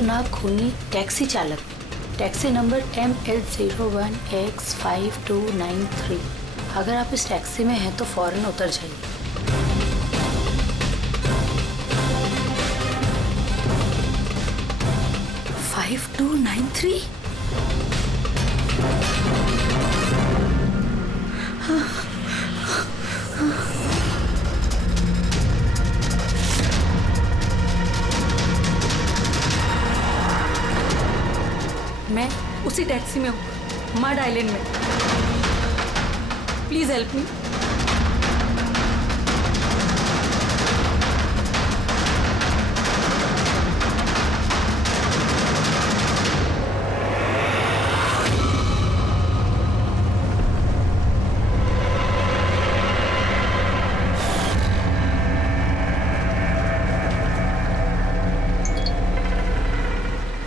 खतरनाक खूनी टैक्सी चालक, टैक्सी नंबर ML01X5293। अगर आप इस टैक्सी में हैं तो फौरन उतर जाइए। $5293। मैं उसी टैक्सी में हूँ, मड आइलैंड में। Please help me.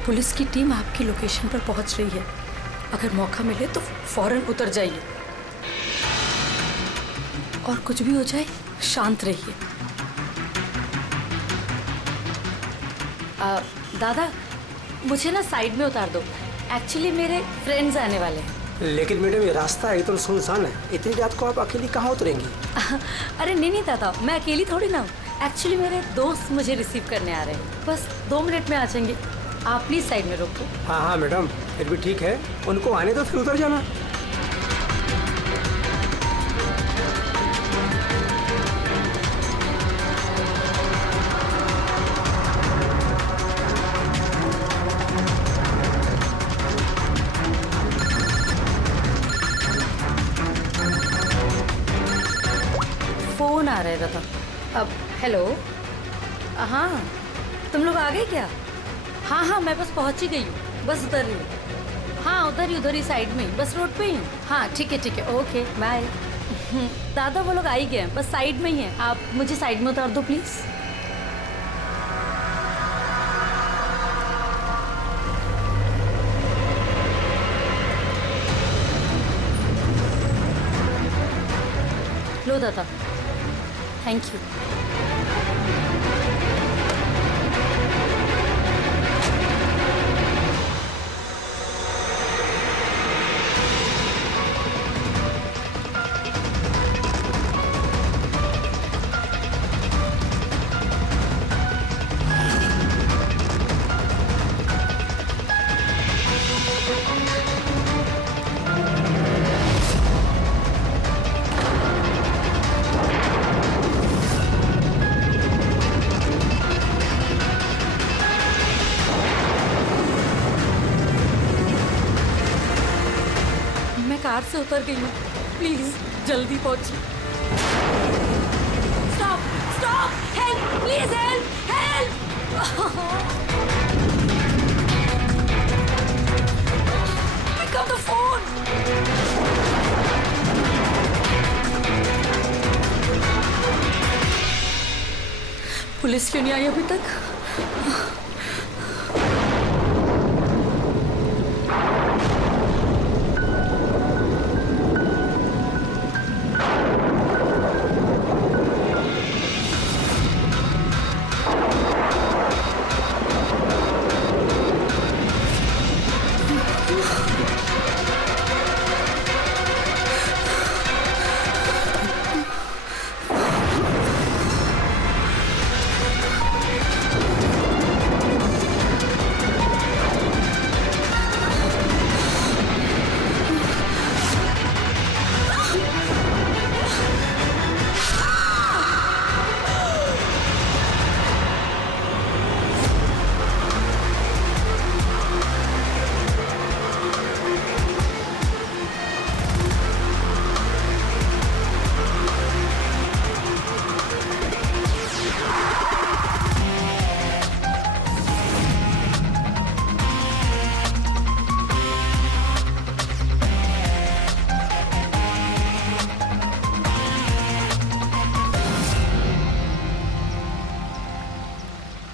पुलिस की टीम आपकी लोकेशन पर पहुंच रही है। अगर मौका मिले तो फौरन उतर जाइए और कुछ भी हो जाए शांत रहिए। दादा, मुझे ना साइड में उतार दो। एक्चुअली मेरे फ्रेंड्स आने वाले हैं। लेकिन मैडम ये रास्ता एकदम सुनसान है, इतनी रात को आप अकेली कहाँ उतरेंगी? अरे नहीं दादा, मैं अकेली थोड़ी ना हूँ। एक्चुअली मेरे दोस्त मुझे रिसीव करने आ रहे हैं, बस 2 मिनट में आ जाएंगे। आप प्लीज साइड में रोको। हाँ मैडम, फिर भी ठीक है, उनको आने दो फिर उतर जाना। फोन आ रहा है दादा। अब हेलो, हाँ तुम लोग आ गए क्या? हाँ मैं बस पहुंच ही गई हूँ, बस उधर ही हूँ। हाँ उधर ही साइड में ही, बस रोड पे ही हूँ। हाँ ठीक है ओके बाय। दादा वो लोग आ ही गए हैं, बस साइड में ही हैं। आप मुझे साइड में उतार दो प्लीज। लो दादा, थैंक यू। कार से उतर गई हूँ, प्लीज जल्दी पहुंचिए। Stop help, please help. Pick up the phone. Police क्यों नहीं आई अभी तक?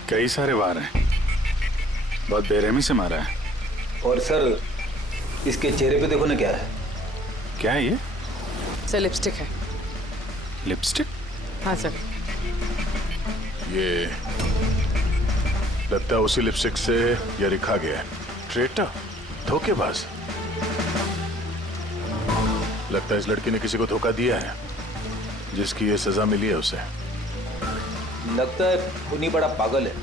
कई सारे वार हैं, बहुत बेरहमी से मारा है। और सर इसके चेहरे पे देखो ना क्या है। क्या है ये? सर लिपस्टिक है। लिपस्टिक? हाँ सर। लगता है उसी लिपस्टिक से ये लिखा गया है, ट्रेटर, धोखेबाज। लगता है इस लड़की ने किसी को धोखा दिया है, जिसकी ये सजा मिली है उसे। लगता है उन्हीं बड़ा पागल है।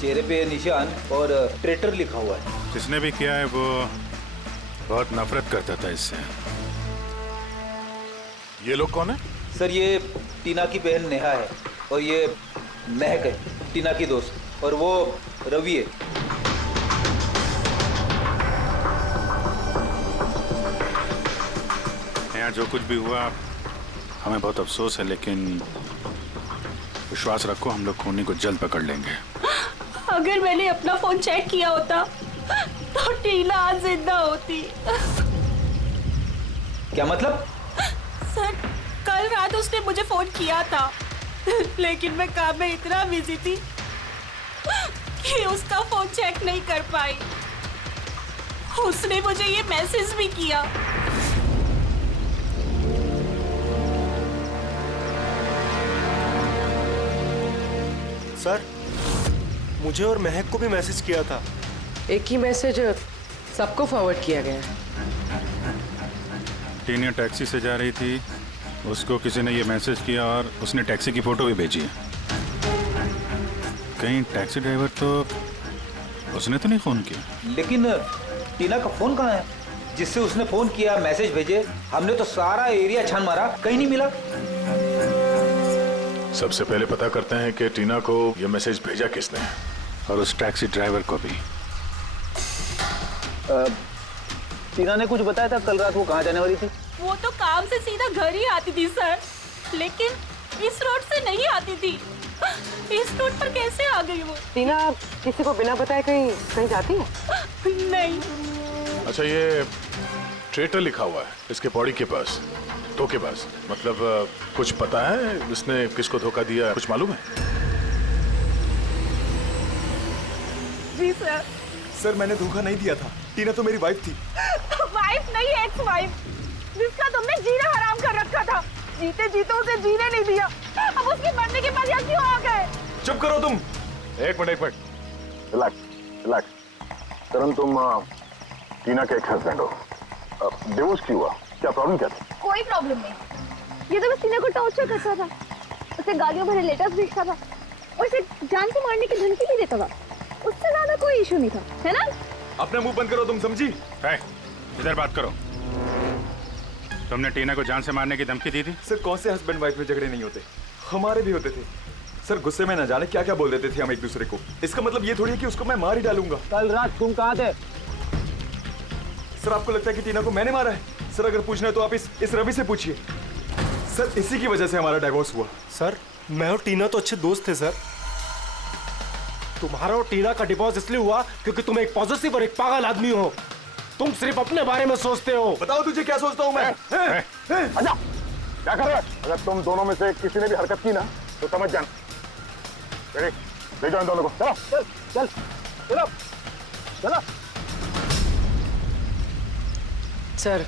चेहरे पे निशान और ट्रेटर लिखा हुआ है। जिसने भी किया है वो बहुत नफरत करता था इससे। ये लोग कौन है? सर ये टीना की बहन नेहा है और ये महक है, टीना की दोस्त, और वो रवि है। यहाँ जो कुछ भी हुआ हमें बहुत अफसोस है, लेकिन विश्वास रखो हम लोग खूनी को जल्द पकड़ लेंगे। अगर मैंने अपना फोन चेक किया होता तो टीना आज जिंदा होती। क्या मतलब? सर कल रात उसने मुझे फोन किया था, लेकिन मैं काम में इतना बिजी थी कि उसका फोन चेक नहीं कर पाई। उसने मुझे ये मैसेज भी किया। सर, मुझे और महक को भी मैसेज किया था। एक ही मैसेज सबको फॉरवर्ड किया गया है। टीना टैक्सी से जा रही थी, उसको किसी ने ये मैसेज किया और उसने टैक्सी की फोटो भी भेजी है। कहीं टैक्सी ड्राइवर तो उसने तो नहीं फोन किया। लेकिन टीना का फोन कहाँ है जिससे उसने फोन किया, मैसेज भेजे? हमने तो सारा एरिया छान मारा, कहीं नहीं मिला। सबसे पहले पता करते हैं कि टीना को ये मैसेज भेजा किसने, और उस टैक्सी ड्राइवर को भी। टीना ने कुछ बताया था कल रात वो कहाँ जाने वाली थी? वो तो काम से सीधा घर ही आती थी सर, लेकिन इस रोड से नहीं आती थी। इस रोड पर कैसे आ गई वो? टीना किसी को बिना बताए कहीं कहीं जाती है? नहीं। अच्छा, ये ट्रेटर लिखा हुआ है इसके बॉडी के पास, धोखेबाज। मतलब कुछ पता है इसने किसको धोखा दिया, कुछ मालूम है? जी सर। सर मैंने धोखा नहीं दिया था, टीना तो मेरी वाइफ थी। वाइफ नहीं, एक्स वाइफ, जिसका तुमने जीना हराम कर रखा था। जीते जीते उसे जीने नहीं दिया, अब उसके मरने के बाद यहाँ क्यों आ गए? चुप करो तुम। एक मिनट रिलैक्स। करण, तुम टीना के एक हस्बैंड हो, डिवोर्स क्यों हुआ? क्या प्रॉब्लम क्या थी? कोई प्रॉब्लम नहीं। ये तो बस टीना को टॉर्चर करता था, उसे गालियों भरे लेटर्स भेजता था और उसे जान से मारने की धमकी भी देता था। उससे ज्यादा कोई इशू नहीं था, है ना? अपना मुंह बंद करो तुम, समझी? इधर बात करो। तुमने टीना को जान से मारने की धमकी दी थी? सर कौन से हस्बैंड वाइफ में झगड़े नहीं होते, हमारे भी होते थे। सर गुस्से में न जाने क्या क्या बोल देते थे हम एक दूसरे को। इसका मतलब ये थोड़ी है कि उसको मैं मार ही डालूंगा। कल रात तुम कहाँ थे? सर आपको लगता है कि टीना को मैंने मारा है? सर अगर पूछना है तो आप इस रवि से पूछिए। सर इसी की वजह से हमारा डाइवोर्स हुआ। सर, मैं और टीना तो अच्छे दोस्त थे सर। तुम्हारा और टीना का डिवोर्स इसलिए हुआ क्योंकि तुम एक पॉजिटिव और एक पागल आदमी हो। तुम सिर्फ अपने बारे में सोचते हो। बताओ तुझे क्या सोचता हूँ मैं? अच्छा, क्या कर रहे हो? अगर तुम दोनों में से किसी ने भी हरकत की ना तो समझ जाना। ले जाओ इन दोनों को। चलो चल चल चलो चलो। सर,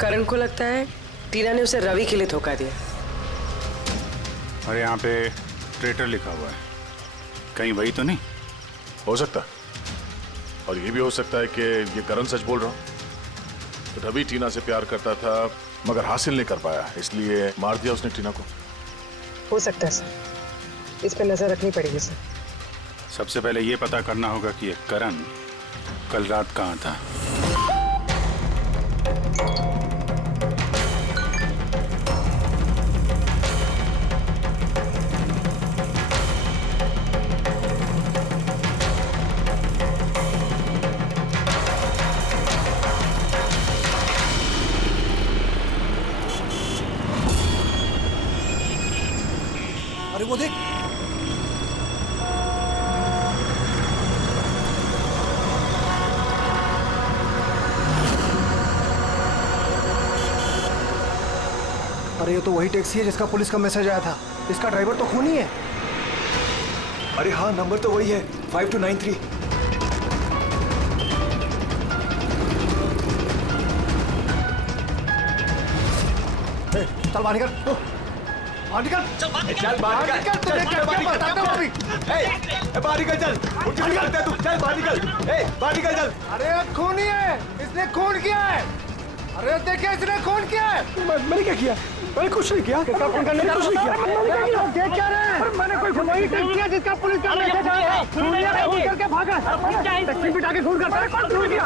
करण को लगता है टीना ने उसे रवि के लिए धोखा दिया। और यहाँ पे ट्रेटर लिखा हुआ है, कहीं वही तो नहीं? हो सकता, और ये भी हो सकता है कि ये करण सच बोल रहा हो। तो रवि टीना से प्यार करता था मगर हासिल नहीं कर पाया, इसलिए मार दिया उसने टीना को। हो सकता है सर, इस पे नजर रखनी पड़ेगी सर। सबसे पहले ये पता करना होगा कि ये करण कल रात कहाँ था। अरे वो देख, अरे ये तो वही टैक्सी है जिसका पुलिस का मैसेज आया था। इसका ड्राइवर तो खूनी है। अरे हाँ, नंबर तो वही है, 5293। चल बाहर निकल। बाहर निकल, चल बाहर निकल, चल बाहर निकल, बताता हूँ अभी। बाहर निकल, चल, उठ के निकलते हैं तू, चल बाहर निकल, बाहर निकल, चल। अरे खूनी है, इसने खून किया है। अरे देखिए इसने खून किया है। मैंने क्या किया? मैंने कुछ नहीं किया। किसका खून करने का कुछ नहीं किया। देख क्या रहे हैं? मैंने कोई खून नहीं किया जिसका पुलिस का मैसेज आया था। खून करके भागा। टैक्सी बिठा के खून करता है। कौन खून किया?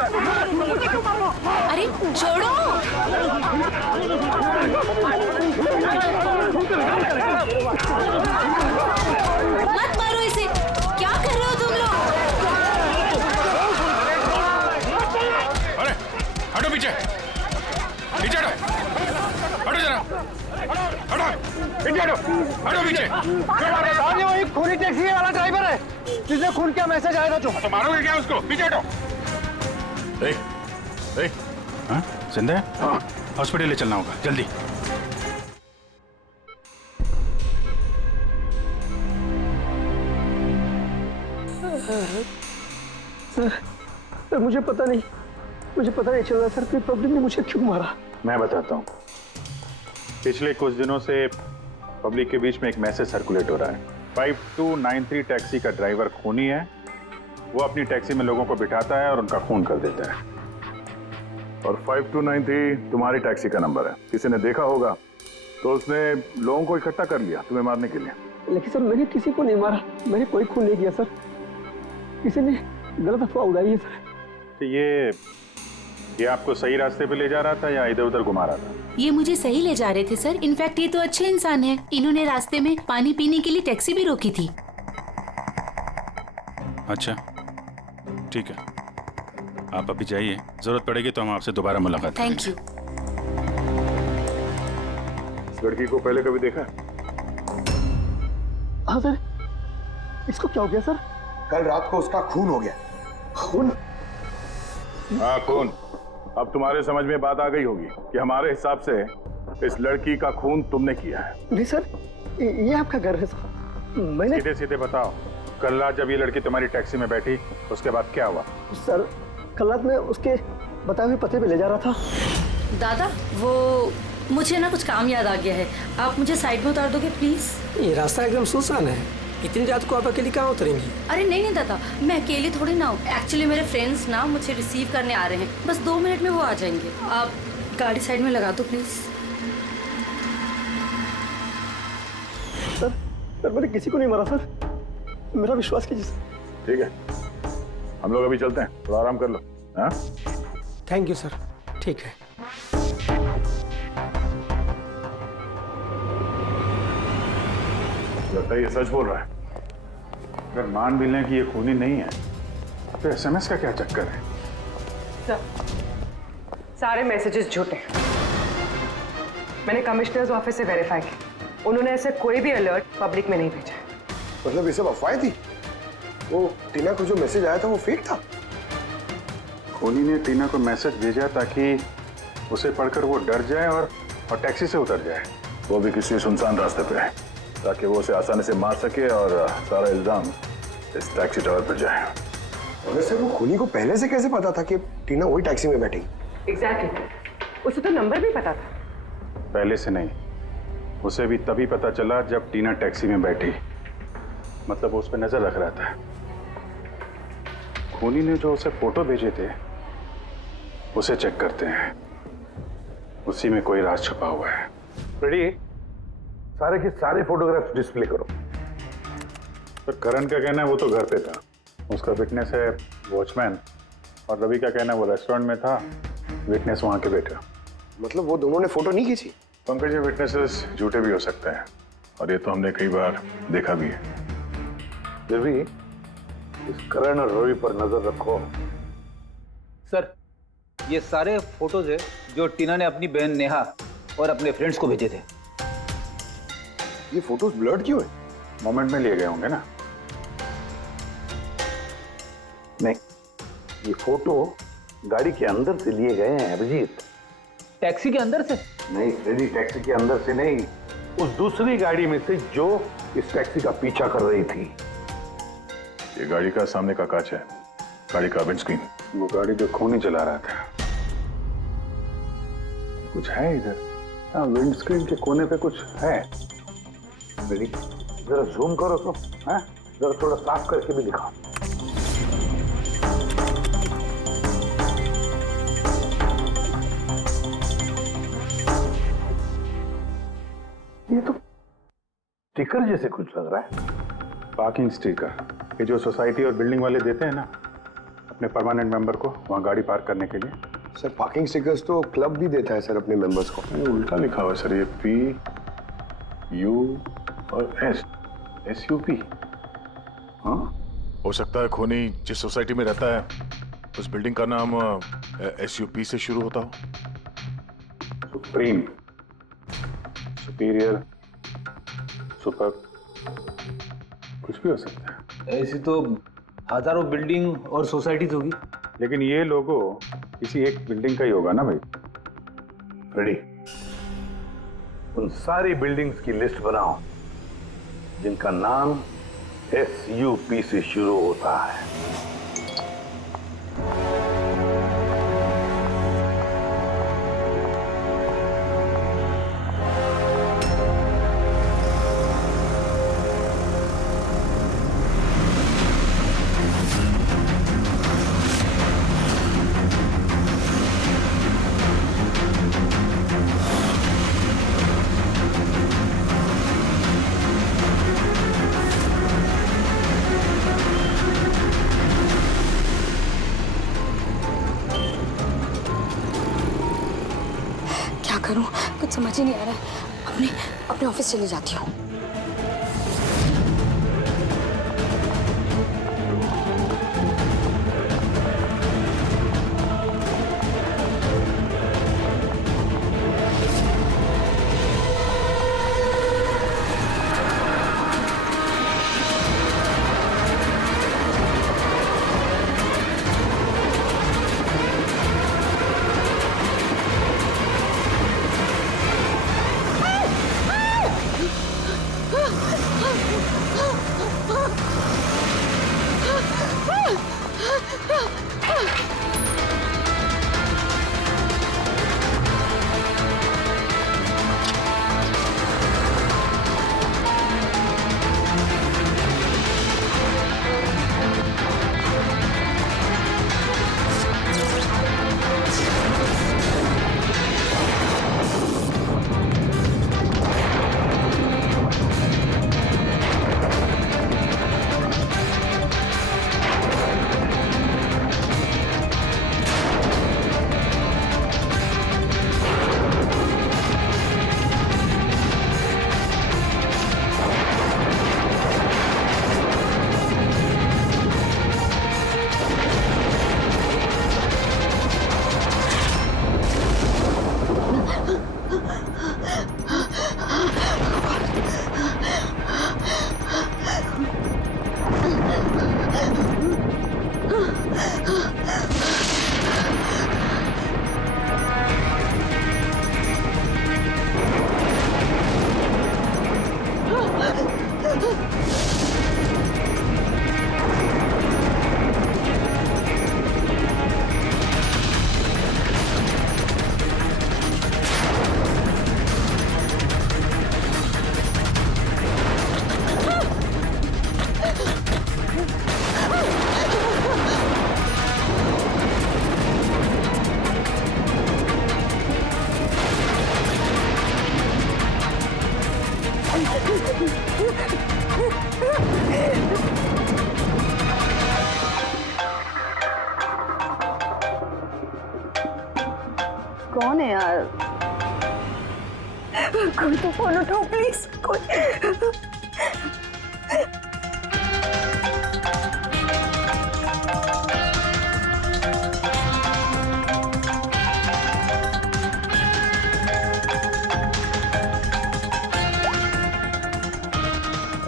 अरे छोड़ो। मत मारो इसे। क्या कर रहे हो तुम लोग? अरे हटो पीछे, पीछे हटो, हटो जरा, हटो, पीछे हटो, हटो पीछे। वही खूनी टैक्सी वाला ड्राइवर है जिसने खून किया, मैसेज आया था। तो मारोगे क्या उसको? पीछे हटो। हाँ जिंदा है? हाँ। हॉस्पिटल ले चलना होगा जल्दी। सर मुझे पता नहीं चल रहा सर कि पब्लिक ने मुझे क्यों मारा। मैं बताता हूँ। पिछले कुछ दिनों से पब्लिक के बीच में एक मैसेज सर्कुलेट हो रहा है। 5293 टैक्सी का ड्राइवर खूनी है। वो अपनी टैक्सी में लोगों को बिठाता है और उनका खून कर देता है। और 5293 तुम्हारी टैक्सी का नंबर है। किसी ने देखा होगा तो उसने लोगों को इकट्ठा कर लिया तुम्हें मारने के लिए। लेकिन सर मैंने किसी को नहीं मारा, मैंने कोई खून नहीं किया सर। किसी ने गलत अफवाह उड़ाई है सर। तो ये आपको सही रास्ते पे ले जा रहा था या इधर उधर घुमा रहा था? ये मुझे सही ले जा रहे थे सर। इनफैक्ट ये तो अच्छे इंसान है। इन्होंने रास्ते में पानी पीने के लिए टैक्सी भी रोकी थी। अच्छा ठीक है, आप अभी जाइए, जरूरत पड़ेगी तो हम आपसे दोबारा मुलाकात करेंगे। Thank you. इस लड़की को पहले कभी देखा? हाँ सर, इसको क्या हो गया सर? कल रात को उसका खून हो गया। खून? हाँ खून। अब तुम्हारे समझ में बात आ गई होगी कि हमारे हिसाब से इस लड़की का खून तुमने किया है। नहीं सर, ये आपका घर है सर। मैंने सीधे सीधे बताओ, कल रात जब ये लड़की तुम्हारी टैक्सी में बैठी उसके बाद क्या हुआ? सर कल रात में उसके बताए हुए पते पे ले जा रहा था। दादा वो मुझे ना कुछ काम याद आ गया है, आप मुझे साइड में उतार दोगे प्लीज? ये रास्ता एकदम सुनसान है, इतनी रात को आप अकेली कहाँ उतरेंगी? अरे नहीं दादा, मैं अकेली थोड़ी ना हूँ। एक्चुअली मेरे फ्रेंड्स ना मुझे रिसीव करने आ रहे हैं, बस 2 मिनट में वो आ जाएंगे। आप गाड़ी साइड में लगा दो प्लीज। सर मैंने किसी को नहीं मारा सर, मेरा विश्वास कीजिए सर। ठीक है, हम लोग अभी चलते हैं, थोड़ा आराम कर लो। हाँ थैंक यू सर। ठीक है। लगता है ये सच बोल रहा है। अगर मान भी लें कि ये खूनी नहीं है तो एसएमएस का क्या चक्कर है? सारे मैसेजेस झूठे हैं। मैंने कमिश्नर्स ऑफिस से वेरीफाई किया, उन्होंने ऐसे कोई भी अलर्ट पब्लिक में नहीं भेजा है। मतलब ये सब अफवाहें थी? वो टीना को जो मैसेज आया था वो फेक था? खूनी ने टीना को मैसेज भेजा ताकि उसे पढ़कर वो डर जाए और टैक्सी से उतर जाए। वो भी किसी सुनसान रास्ते पे है ताकि वो उसे आसानी से मार सके और सारा इल्जाम इस टैक्सी ड्राइवर पर जाए। वैसे वो खूनी को पहले से कैसे पता था कि टीना वही टैक्सी में बैठेगी? एग्जैक्टली, उसे तो नंबर भी पता था। पहले से नहीं, उसे भी तभी पता चला जब टीना टैक्सी में बैठी। मतलब वो उस पर नजर रख रहा था। खूनी ने जो उसे फोटो भेजे थे उसे चेक करते हैं, उसी में कोई राज छुपा हुआ है। रेडी, सारे के सारे फोटोग्राफ्स डिस्प्ले करो। पर करण का कहना है वो तो घर पे था, उसका विटनेस है वॉचमैन, और रवि का कहना है वो रेस्टोरेंट में था, विटनेस वहां के बैठा। मतलब वो दोनों ने फोटो नहीं खींची? पंकज, ये विटनेसेस झूठे भी हो सकते हैं और ये तो हमने कई बार देखा भी है। फिर भी इस करण और रवि पर नजर रखो। सर ये सारे फोटोज है जो टीना ने अपनी बहन नेहा और अपने फ्रेंड्स को भेजे थे। ये फोटोज ब्लर्ड क्यों है? मोमेंट में लिए गए होंगे ना। नहीं, ये फोटो गाड़ी के अंदर से लिए गए हैं अभिजीत। टैक्सी के अंदर से? नहीं फ्रेडी, टैक्सी के अंदर से नहीं, उस दूसरी गाड़ी में से जो इस टैक्सी का पीछा कर रही थी। ये गाड़ी का सामने का कांच है, गाड़ी का विंडस्क्रीन। वो गाड़ी जो खूनी चला रहा था। कुछ है इधर? हाँ, विंडस्क्रीन के कोने पे कुछ है। बेटी जरा जूम करो तो, हैं? जरा थोड़ा साफ करके भी दिखाओ। ये तो स्टिकर जैसे कुछ लग रहा है। पार्किंग स्टिकर, ये जो सोसाइटी और बिल्डिंग वाले देते हैं ना अपने परमानेंट मेंबर को वहाँ गाड़ी पार्क करने के लिए। सर पार्किंग स्टिकर्स तो क्लब भी देता है सर अपने मेंबर्स को। ये उल्टा लिखा हुआ है सर, ये PU और SUP। हाँ, हो सकता है खोनी जिस सोसाइटी में रहता है उस बिल्डिंग का नाम SUP से शुरू होता हो। सुप्रीम, सुपीरियर, सुपर, कुछ भी हो सकता है। ऐसी तो हजारों बिल्डिंग और सोसाइटीज होगी, लेकिन ये लोगो किसी एक बिल्डिंग का ही होगा ना भाई। रेडी, उन सारी बिल्डिंग्स की लिस्ट बनाओ जिनका नाम SUP से शुरू होता है। करूं कुछ समझ ही नहीं आ रहा है। अपने ऑफिस चली जाती हूँ। कौन है यार? कोई तो फोन उठाओ प्लीज। कोई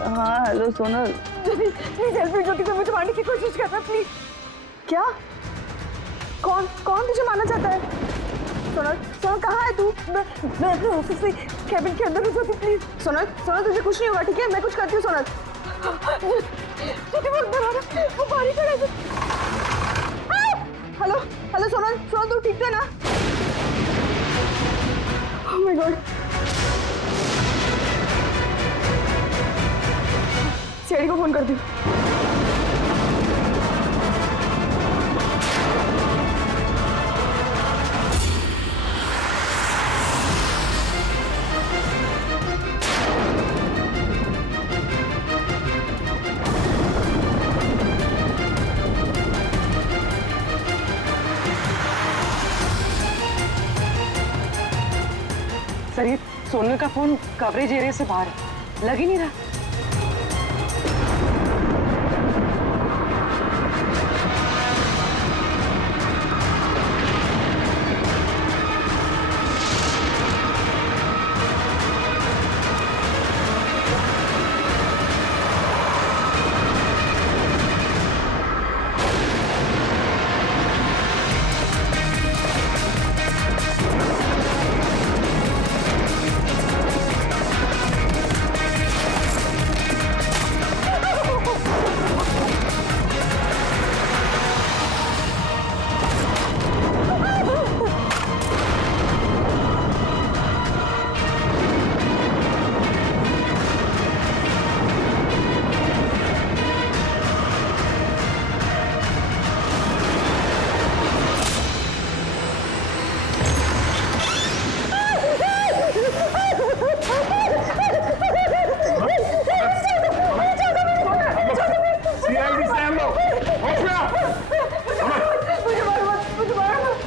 हाँ hello Sonal, please help me. Jyoti को मुझे मारने की कोशिश कर रहा है, प्लीज। क्या? कौन कौन तुझे मारना चाहता है? सोनल सोनल कहाँ है तू? मैं अपने ऑफिस में कैबिन के अंदर हूँ। ज्योति प्लीज। सोनल सोनल तुझे कुछ नहीं होगा, ठीक है? मैं कुछ करती हूँ। सोनल ज्योति वो अंदर आ रहा है, वो बाहर खड़ा है। हेलो हेलो सोनल सोनल तू ठीक है ना? Oh my God. सीआईडी को फोन कर दी। सर ये सोनल का फोन कवरेज एरिया से बाहर है, लग ही नहीं रहा।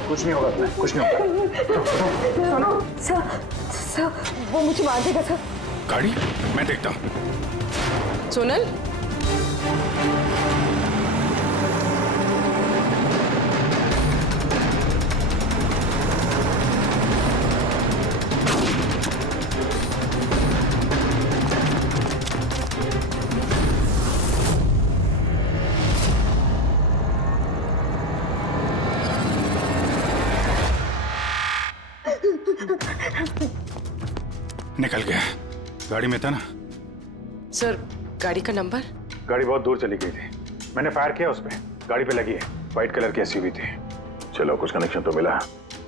कुछ नहीं होगा तुम्हें, कुछ नहीं होगा। सुनो सर, सर वो मुझे मार देगा सर। गाड़ी मैं देखता हूँ। सोनल, निकल गया, गाड़ी में था ना। सर गाड़ी का नंबर? गाड़ी बहुत दूर चली गई थी, मैंने फायर किया उस पे, गाड़ी पे लगी है। व्हाइट कलर की एसयूवी थी। चलो कुछ कनेक्शन तो मिला।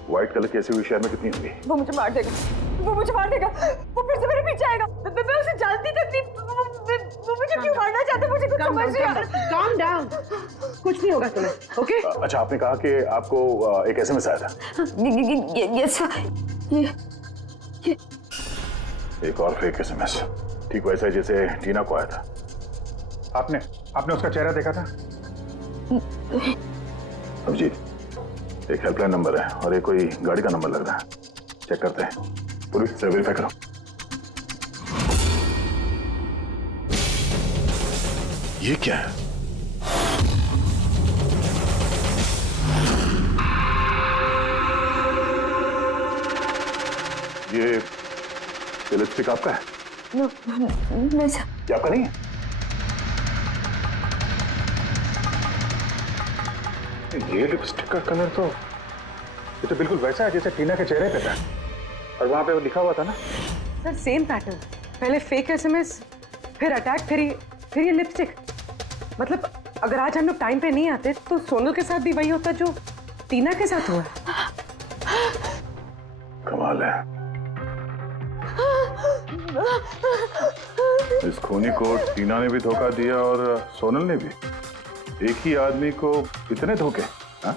व्हाइट कलर की एसयूवी शहर में कितनी होगी? वो मुझे मार देगा, वो मुझे मार देगा, वो फिर से मेरे पीछे आएगा। मैं उसे जानती तक नहीं, वो मुझे क्यों मारना चाहता है, मुझे कुछ समझ नहीं आ रहा। Calm down, कुछ नहीं होगा तुम्हें, ओके? अच्छा, आपने कहा कि आपको एक एसएमएस आया था। यस ये एक और फेक एसएमएस, ठीक वैसा ही जैसे टीना को आया था। आपने उसका चेहरा देखा था? अभिजीत, एक हेल्पलाइन नंबर है और एक कोई गाड़ी का नंबर लग रहा है, चेक करते हैं। पूरी से वेरीफाई करो। ये क्या है? ये लिपस्टिक आपका है? नो, नहीं सर। ये आपका नहीं है? ये लिपस्टिक का कलर तो, ये तो बिल्कुल वैसा है जैसे टीना के चेहरे पे था, और वहां पे वो लिखा हुआ था ना। सर सेम पैटर्न, पहले फेक एसएमएस, फिर अटैक, फिर ये लिपस्टिक। मतलब अगर आज हम लोग टाइम पे नहीं आते तो सोनल के साथ भी वही होता जो टीना के साथ हुआ। कमाल है, इस खूनी को टीना ने भी धोखा दिया और सोनल ने भी। एक ही आदमी को इतने धोखे? हाँ?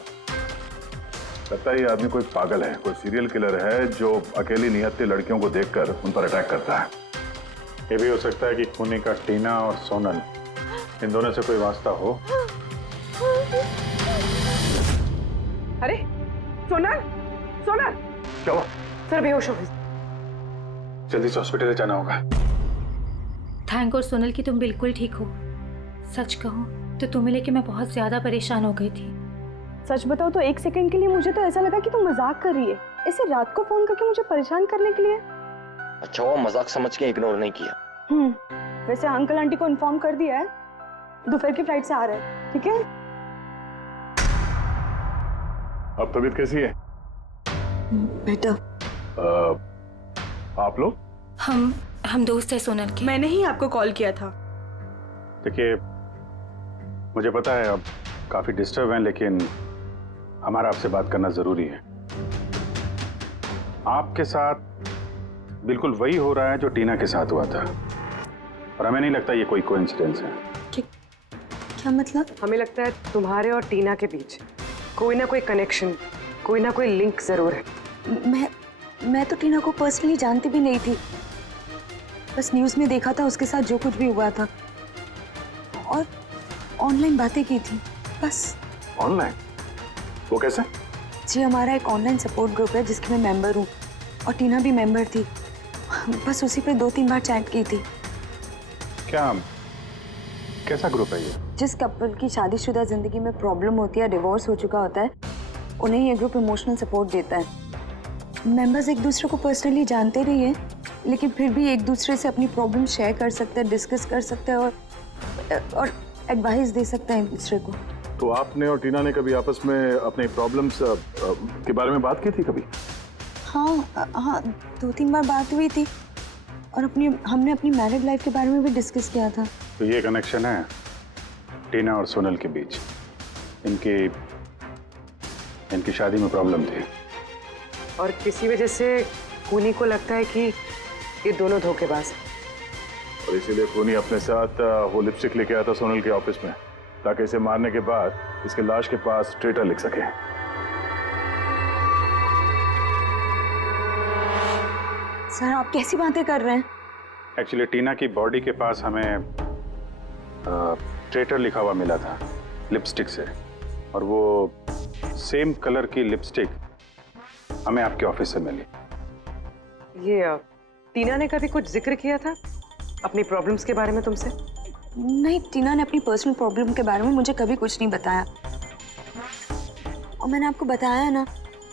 लगता है ये आदमी कोई पागल है, कोई सीरियल किलर है जो अकेली निहत्थे लड़कियों को देखकर उन पर अटैक करता है। ये भी हो सकता है कि खूनी का टीना और सोनल, इन दोनों से कोई वास्ता हो। अरे सोनल, सोनल! क्या हुआ? सर बेहोश हो गई। जल्दी से हॉस्पिटल ले जाना होगा। थैंक गॉड सोनल कि तुम बिल्कुल ठीक हो। सच कहूँ तो तुम्हें लेके मैं बहुत ज्यादा परेशान हो गई थी। सच बताओ तो एक सेकंड के लिए मुझे तो ऐसा लगा कि तुम मजाक कर रही है, ऐसे रात को फोन करके मुझे परेशान करने के लिए। अच्छा वो मजाक समझ के इग्नोर नहीं किया। वैसे अंकल आंटी को इन्फॉर्म कर दिया है, दोपहर की फ्लाइट से आ रहे हैं, ठीक है? अब तबीयत कैसी है? बेटा आप लोग? हम दोस्त है सोनल के। मैंने ही आपको कॉल किया था। देखिए, मुझे पता है अब काफी डिस्टर्ब हैं, लेकिन हमारा आपसे बात करना जरूरी है। आपके साथ बिल्कुल वही हो रहा है जो टीना के साथ हुआ था। और हमें नहीं लगता ये कोई कोइंसिडेंस है। क्या मतलब? हमें लगता है तुम्हारे और टीना के बीच कोई ना कोई कनेक्शन, कोई ना कोई लिंक जरूर है। मैं तो टीना को पर्सनली जानती भी नहीं थी, बस न्यूज़ में देखा था उसके साथ जो कुछ भी हुआ था और ऑनलाइन बातें की थी बस। ऑनलाइन? वो कैसे? जी हमारा एक ऑनलाइन सपोर्ट ग्रुप है जिसके मैं मेंबर हूँ और टीना भी मेंबर थी, बस उसी पे 2-3 बार चैट की थी। क्या, कैसा ग्रुप है ये? जिस कपल की शादीशुदा जिंदगी में प्रॉब्लम होती है, डिवोर्स हो चुका होता है, उन्हें ये ग्रुप इमोशनल सपोर्ट देता है। मेंबर्स एक दूसरे को पर्सनली जानते नहीं हैं, लेकिन फिर भी एक दूसरे से अपनी प्रॉब्लम शेयर कर सकते हैं, डिस्कस कर सकते हैं और एडवाइस दे सकते हैं एक दूसरे को। तो आपने और टीना ने कभी आपस में अपने प्रॉब्लम्स के बारे में बात की थी कभी? हाँ 2-3 बार बात हुई थी और हमने अपनी मैरिड लाइफ के बारे में भी डिस्कस किया था। तो ये कनेक्शन है टीना और सोनल के बीच। इनकी शादी में प्रॉब्लम थी और किसी वजह से खूनी को लगता है कि ये दोनों धोखेबाज हैं। और इसीलिए खूनी अपने साथ वो लिपस्टिक लेके आया था सोनल के ऑफिस में, ताकि इसे मारने के बाद इसके लाश के पास ट्रेटर लिख सके। सर आप कैसी बातें कर रहे हैं? एक्चुअली टीना की बॉडी के पास हमें ट्रेटर लिखा हुआ मिला था लिपस्टिक से, और वो सेम कलर की लिपस्टिक हमें आपके ऑफिस से मिली। ये टीना ने कभी कुछ जिक्र किया था अपनी प्रॉब्लम्स के बारे में तुमसे? नहीं, टीना ने अपनी पर्सनल प्रॉब्लम के बारे में मुझे कभी कुछ नहीं बताया। और मैंने आपको बताया ना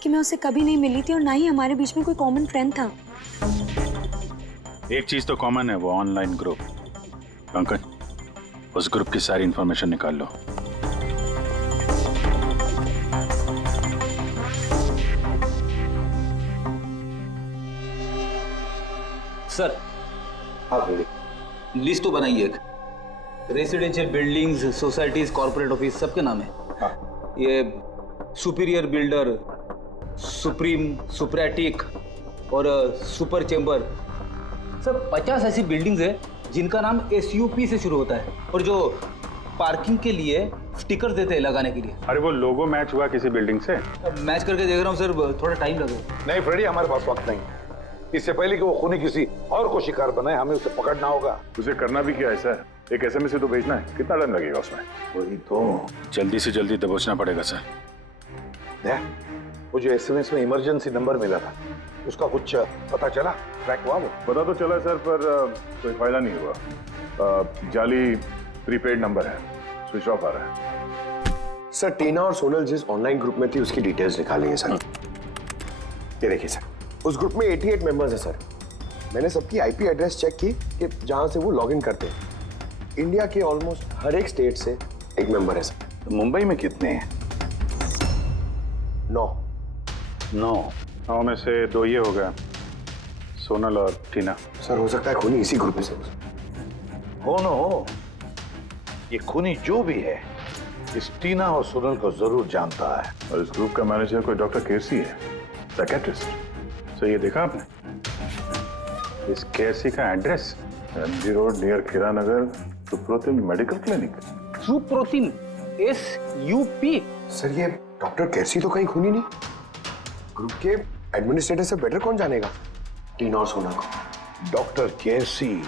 कि मैं उससे कभी नहीं मिली थी और ना ही हमारे बीच में कोई कॉमन फ्रेंड था। एक चीज तो कॉमन है, वो ऑनलाइन ग्रुप। पंकज, उस ग्रुप की सारी इंफॉर्मेशन निकाल लो। सर, हाँ लिस्ट तो बनाइए एक। Residential buildings, societies, corporate office सबके नाम है। हाँ। ये सुपीरियर बिल्डर, सुप्रीम, सुप्रेटिक और सुपर चेंबर, सब 50 ऐसी बिल्डिंग्स है जिनका नाम SUP से शुरू होता है और जो पार्किंग के लिए स्टिकर देते हैं लगाने के लिए। अरे वो लोगो मैच हुआ किसी बिल्डिंग से? मैच करके देख रहा हूँ सर, थोड़ा टाइम लगेगा। नहीं फ्रेडी, हमारे पास वक्त नहीं। इससे पहले कि वो खूनी किसी और को शिकार बनाए, हमें उसे पकड़ना होगा। उसे करना भी क्या है सर? एक SMS से तो भेजना है, कितना टाइम लगेगा उसमें? वही तो, जल्दी से जल्दी दबोचना पड़ेगा सर। वो जो SMS में इमरजेंसी नंबर मिला था, उसका कुछ पता चला? ट्रैक हुआ वो? पता तो चला सर, पर कोई फायदा नहीं हुआ। जाली प्रीपेड नंबर है, स्विच ऑफ आ रहा है। सर टीना और सोनल जिस ऑनलाइन ग्रुप में थी उसकी डिटेल्स निकाली है सर। ये देखिए सर, उस ग्रुप में 88 मेंबर्स हैं सर। मैंने सबकी IP एड्रेस चेक की कि जहां से वो लॉगिन करते हैं। इंडिया के ऑलमोस्ट हर एक स्टेट से एक मेंबर है सर। तो मुंबई में कितने हैं? 9 में से 2 ये हो गया, सोनल और टीना। सर हो सकता है खूनी इसी ग्रुप में से हो न हो, ये खूनी जो भी है इस टीना और सोनल को जरूर जानता है। और इस ग्रुप का मैनेजर कोई डॉक्टर केसी है, साइकियाट्रिस्ट। तो ये देखा आपने इस केसी का एड्रेस? MG रोड नियर खीरा नगर, Suprotim medical clinic. Suprotim, SUP। Sir ये डॉक्टर कैसी तो कहीं खूनी नहीं। ग्रुप के एडमिनिस्ट्रेटर से बेटर कौन जानेगा टीना और सोना को? डॉक्टर केसी,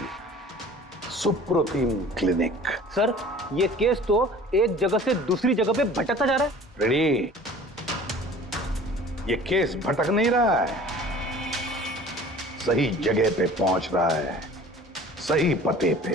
सुप्रोतिम क्लिनिक। सर ये केस तो एक जगह से दूसरी जगह पे भटकता जा रहा है। रेडी, ये केस भटक नहीं रहा है, सही जगह पे पहुंच रहा है, सही पते पे।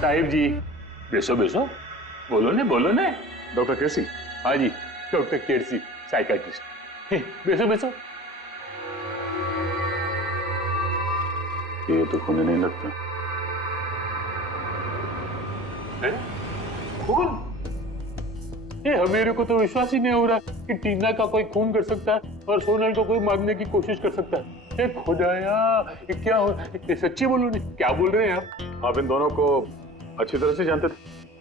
साहिब जी, बेसो बेसो, बोलो ने। डॉक्टर केसी? हाँ जी, डॉक्टर केसी, साइकियाट्रिस्ट। बेसो बेसो। ये तो खून नहीं लगता। है? खून? ये मेरे को तो विश्वास ही नहीं हो रहा कि टीना का कोई खून कर सकता है और सोनल को कोई मारने की कोशिश कर सकता है। खुदाया, ये क्या हो? ये सच्ची बोलो नहीं, क्या बोल रहे हैं आप? आप इन दोनों को अच्छी तरह से जानते थे?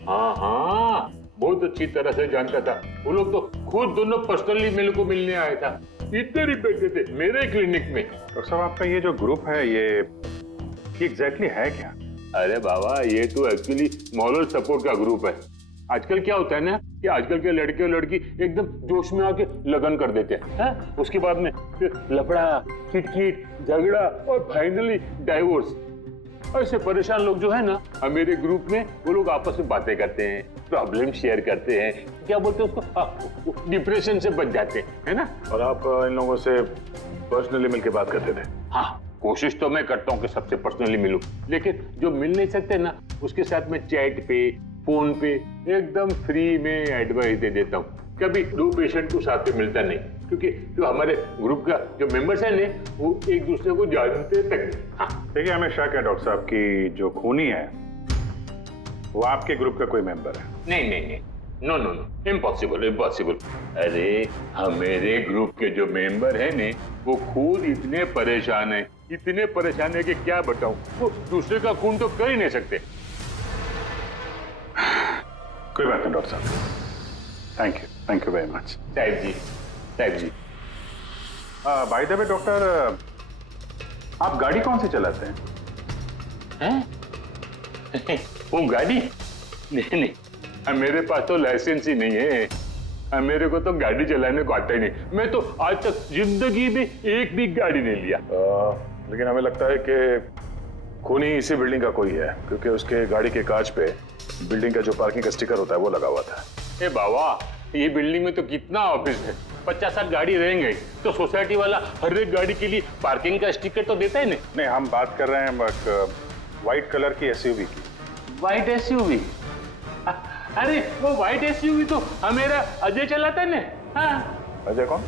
हाँ हाँ, बहुत अच्छी तरह से जानता था। वो लोग तो खुद दोनों पर्सनली मेरे को मिलने आए था। इधर ही बैठे थे मेरे क्लिनिक में। डॉक्टर साहब, आपका ये जो ग्रुप है ये एग्जैक्टली है क्या? अरे बाबा, ये तो एक्चुअली मॉरल सपोर्ट का ग्रुप है। आजकल क्या होता है ना कि आजकल के लड़के और लड़की एकदम जोश में आके लगन कर देते हैं, उसके बाद में फिर लफड़ा, किटकिट, झगड़ा और फाइनली डाइवोर्स। ऐसे परेशान लोग जो है ना, मेरे ग्रुप में वो लोग आपस में बातें करते हैं, प्रॉब्लम शेयर करते हैं, क्या बोलते हैं उसको, डिप्रेशन से बच जाते हैं, है ना? और आप इन लोगों से पर्सनली मिलकर बात करते थे? हाँ, कोशिश तो मैं करता हूँ कि सबसे पर्सनली मिलूं, लेकिन जो मिल नहीं सकते ना, उसके साथ में चैट पे, फोन पे एकदम फ्री में एडवाइस दे देता हूँ। कभी दो पेशेंट को साथ में मिलता नहीं, क्योंकि जो हमारे ग्रुप का जो मेंबर्स हैं ने, वो एक दूसरे को जानते तक नहीं। हाँ, देखिए, हमें शक है डॉक्टर साहब की जो खूनी है वो आपके ग्रुप का कोई मेंबर है। नहीं नहीं नहीं, no no no, impossible impossible. अरे हमारे ग्रुप के जो मेंबर है ने, वो खुद इतने परेशान है कि क्या बताऊं, वो दूसरे का खून तो कर ही नहीं सकते। कोई बात नहीं डॉक्टर साहब, थैंक यू वेरी मच। साहिब जी। बाय द वे डॉक्टर, आप गाड़ी कौन सी चलाते हैं? वो गाड़ी? नहीं, मेरे पास तो लाइसेंस ही नहीं है। मेरे को तो गाड़ी चलाने को आता ही नहीं। मैं तो आज तक जिंदगी में एक भी गाड़ी नहीं लिया। लेकिन हमें लगता है कि खूनी इसी बिल्डिंग का कोई है, क्योंकि उसके गाड़ी के कांच पे बिल्डिंग का जो पार्किंग का स्टिकर होता है वो लगा हुआ था। ए बाबा, ये बिल्डिंग में तो कितना ऑफिस है, 50-60 गाड़ी रहेंगे, तो सोसाइटी वाला हर एक गाड़ी के लिए पार्किंग का स्टिकर तो देता ही नहीं। हम बात कर रहे हैं व्हाइट कलर की एसयूवी की। White SUV? अरे वो व्हाइट एसयूवी तो हमेरा अजय चलाता है ना। हाँ। अजय कौन?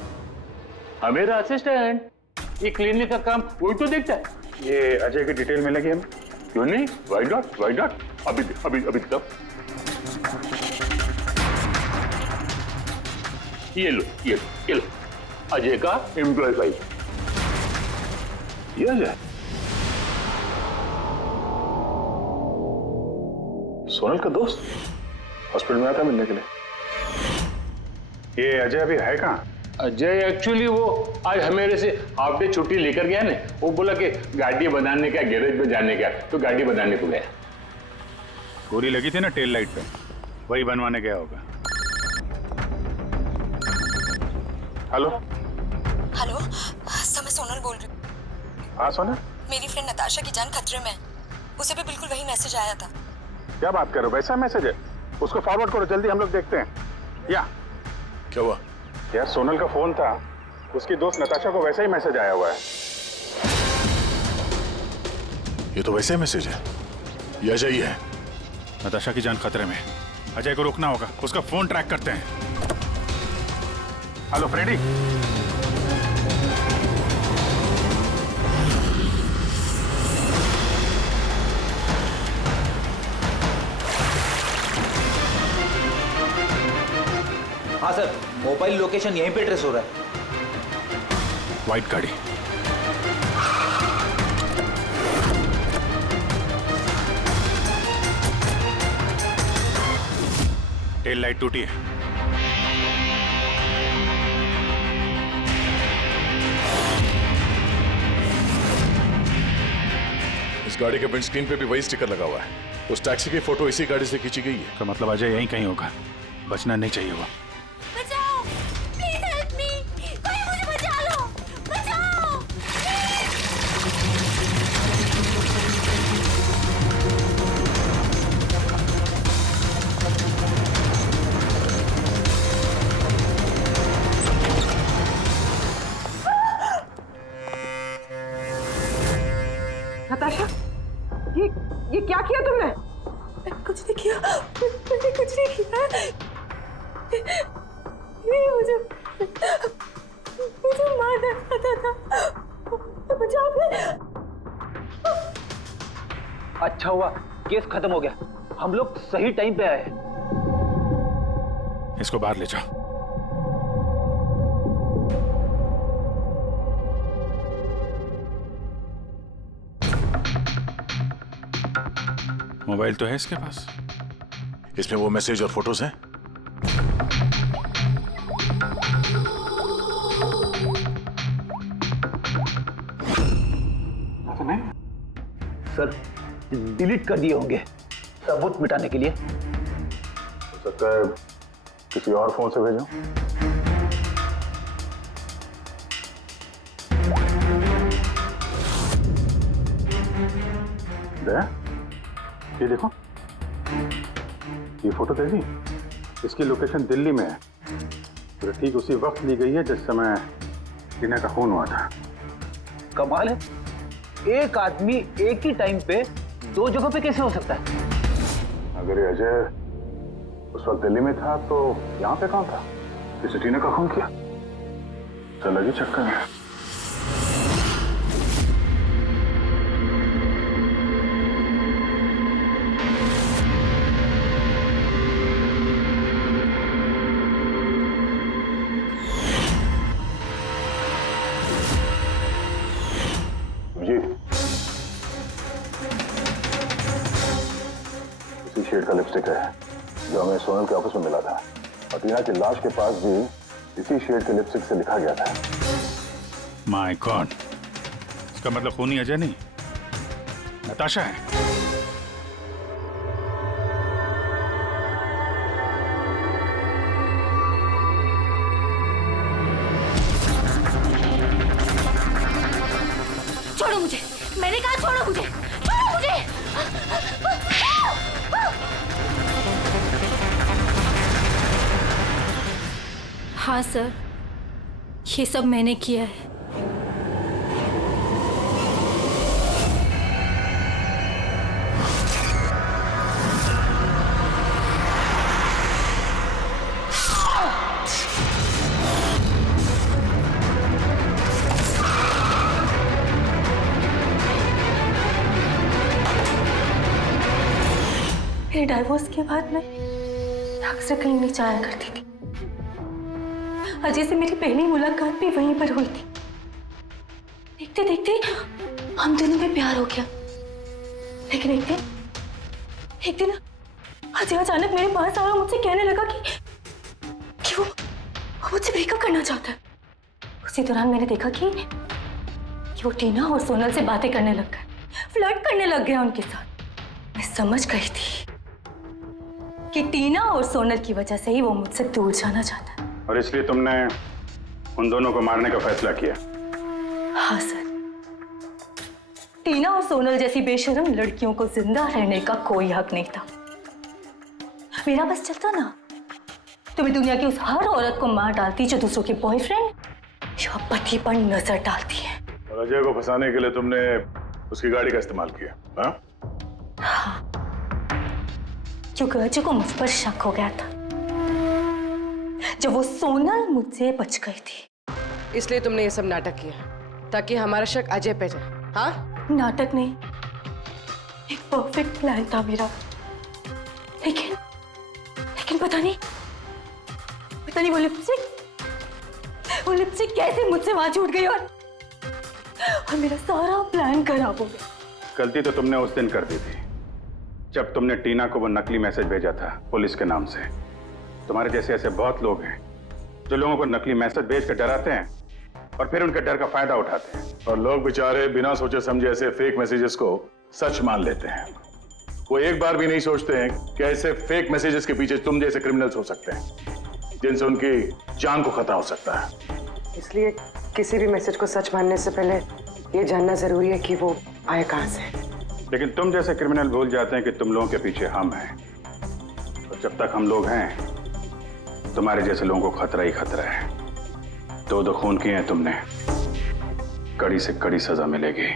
हमेरा असिस्टेंट, ये क्लिनिक का काम वही तो देखता है। ये अजय की डिटेल मिलेगी हमें? क्यों नहीं, वाई नॉट। अभी तक ये लो अजय का एम्प्लॉय फाइल। ये अजय सोनल का दोस्त हॉस्पिटल में आता मिलने के लिए। ये अजय अभी है कहाँ? अजय एक्चुअली वो आज मेरे से हाफ डे छुट्टी लेकर गया ना। वो बोला कि गाड़ी बनाने का, गैरेज में जाने का, तो गाड़ी बनाने को गया। गोली लगी थी ना टेल लाइट पे, वही बनवाने गया होगा। हेलो सर, मैं सोनल बोल रही हूँ। हाँ सोनल, मेरी फ्रेंड नताशा की जान खतरे में है। उसे भी बिल्कुल वही मैसेज आया था। क्या बात कर रहे हो? वैसा मैसेज है? उसको फॉरवर्ड करो जल्दी, हम लोग देखते हैं। या क्या हुआ? यार सोनल का फोन था, उसकी दोस्त नताशा को वैसा ही मैसेज आया हुआ है। ये तो वैसे ही मैसेज है, ये अजय ही है। नताशा की जान खतरे में, अजय को रोकना होगा, उसका फोन ट्रैक करते हैं। Hello Freddy. हाँ सर, मोबाइल लोकेशन यहीं पे ट्रेस हो रहा है। व्हाइट गाड़ी। टेल लाइट टूटी है। इस गाड़ी के विंडस्क्रीन पे भी वही स्टिकर लगा हुआ है। उस टैक्सी की फोटो इसी गाड़ी से खींची गई है। तो मतलब अजय यहीं कहीं होगा, बचना नहीं चाहिए वो। बचाओ, प्लीज हेल्प मी, कोई मुझे बचा लो, बचाओ। नताशा, ये क्या किया तुमने? कुछ नहीं किया, मैंने कुछ नहीं किया। ये मुझे मारना चाहता था। बचाओ फिर। अच्छा हुआ केस खत्म हो गया, हम लोग सही टाइम पे आए। इसको बाहर ले जाओ। मोबाइल तो है इसके पास। इसमें वो मैसेज और फोटोज हैं। सर डिलीट कर दिए होंगे सबूत मिटाने के लिए। हो सकता है किसी और फोन से भेजो। ये देखो, ये फोटो देखी, इसकी लोकेशन दिल्ली में है। तो ठीक उसी वक्त ली गई है जिस समय टीना का खून हुआ था। कमाल है, एक आदमी एक ही टाइम पे दो जगह पे कैसे हो सकता है? अगर ये अजय उस वक्त दिल्ली में था तो यहाँ पे कहाँ था? किसी टीना का खून किया? चल जी चक्कर है। इसी शेड का लिपस्टिक है जो हमें सोनल के ऑफिस में मिला था, और टीना की लाश के पास भी इसी शेड के लिपस्टिक से लिखा गया था। माय गॉड, इसका मतलब खूनी अजय नहीं, नताशा है। छोड़ो मुझे, मैंने कहा छोड़ो मुझे, छोड़ो मुझे। हाँ सर, ये सब मैंने किया है। मेरे डाइवोर्स के बाद मैं अक्सर कहीं नहीं जाया करती थी। अजय से मेरी पहली मुलाकात भी वहीं पर हुई थी। देखते देखते हम दोनों में प्यार हो गया। लेकिन एक दिन अजय अचानक मेरे पास आया और मुझसे कहने लगा कि वो मुझसे ब्रेकअप करना चाहता है। उसी दौरान मैंने देखा कि वो टीना और सोनल से बातें करने लग गया, फ्लर्ट करने लग गया उनके साथ। मैं समझ गई थी कि टीना और सोनल की वजह से ही वो मुझसे दूर जाना चाहता है। और इसलिए तुमने उन दोनों को मारने का फैसला किया? हाँ सर, टीना और सोनल जैसी बेशर्म लड़कियों को जिंदा रहने का कोई हक नहीं था। मेरा बस चलता ना तो मैं दुनिया की उस हर औरत को मार डालती जो दूसरों के बॉयफ्रेंड या पति पर नजर डालती है। और अजय को फंसाने के लिए तुमने उसकी गाड़ी का इस्तेमाल किया? हाँ, क्योंकि अजय को मुझ पर शक हो गया था जब वो सोनल मुझसे बच गई थी। इसलिए तुमने ये सब नाटक किया ताकि हमारा शक अजय पे जाए? हाँ, नाटक नहीं, एक परफेक्ट प्लान था मेरा। लेकिन पता नहीं वो लिपस्टिक कैसे मुझसे वहां छूट गई और मेरा सारा प्लान खराब हो गया। गलती तो तुमने उस दिन कर दी थी जब तुमने टीना को वो नकली मैसेज भेजा था पुलिस के नाम से। तुम्हारे जैसे ऐसे बहुत लोग हैं जो लोगों को नकली मैसेज भेज कर डराते हैं और फिर उनके डर का फायदा उठाते हैं। और लोग बेचारे बिना सोचे समझे ऐसे फेक मैसेजेस को सच मान लेते हैं। वो एक बार भी नहीं सोचते हैं कि ऐसे फेक मैसेजेस के पीछे तुम जैसे क्रिमिनल्स हो सकते हैं जिनसे उनकी जान को खतरा हो सकता है। इसलिए किसी भी मैसेज को सच मानने से पहले ये जानना जरूरी है कि वो आए कहां से। लेकिन तुम जैसे क्रिमिनल भूल जाते हैं कि तुम लोगों के पीछे हम हैं, और जब तक हम लोग हैं तुम्हारे जैसे लोगों को खतरा ही खतरा है। दो खून किए हैं तुमने, कड़ी से कड़ी सजा मिलेगी।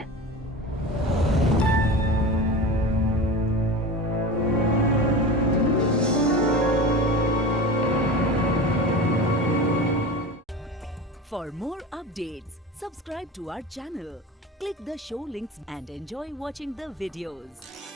For more updates, subscribe to our channel, click the show links and enjoy watching the videos.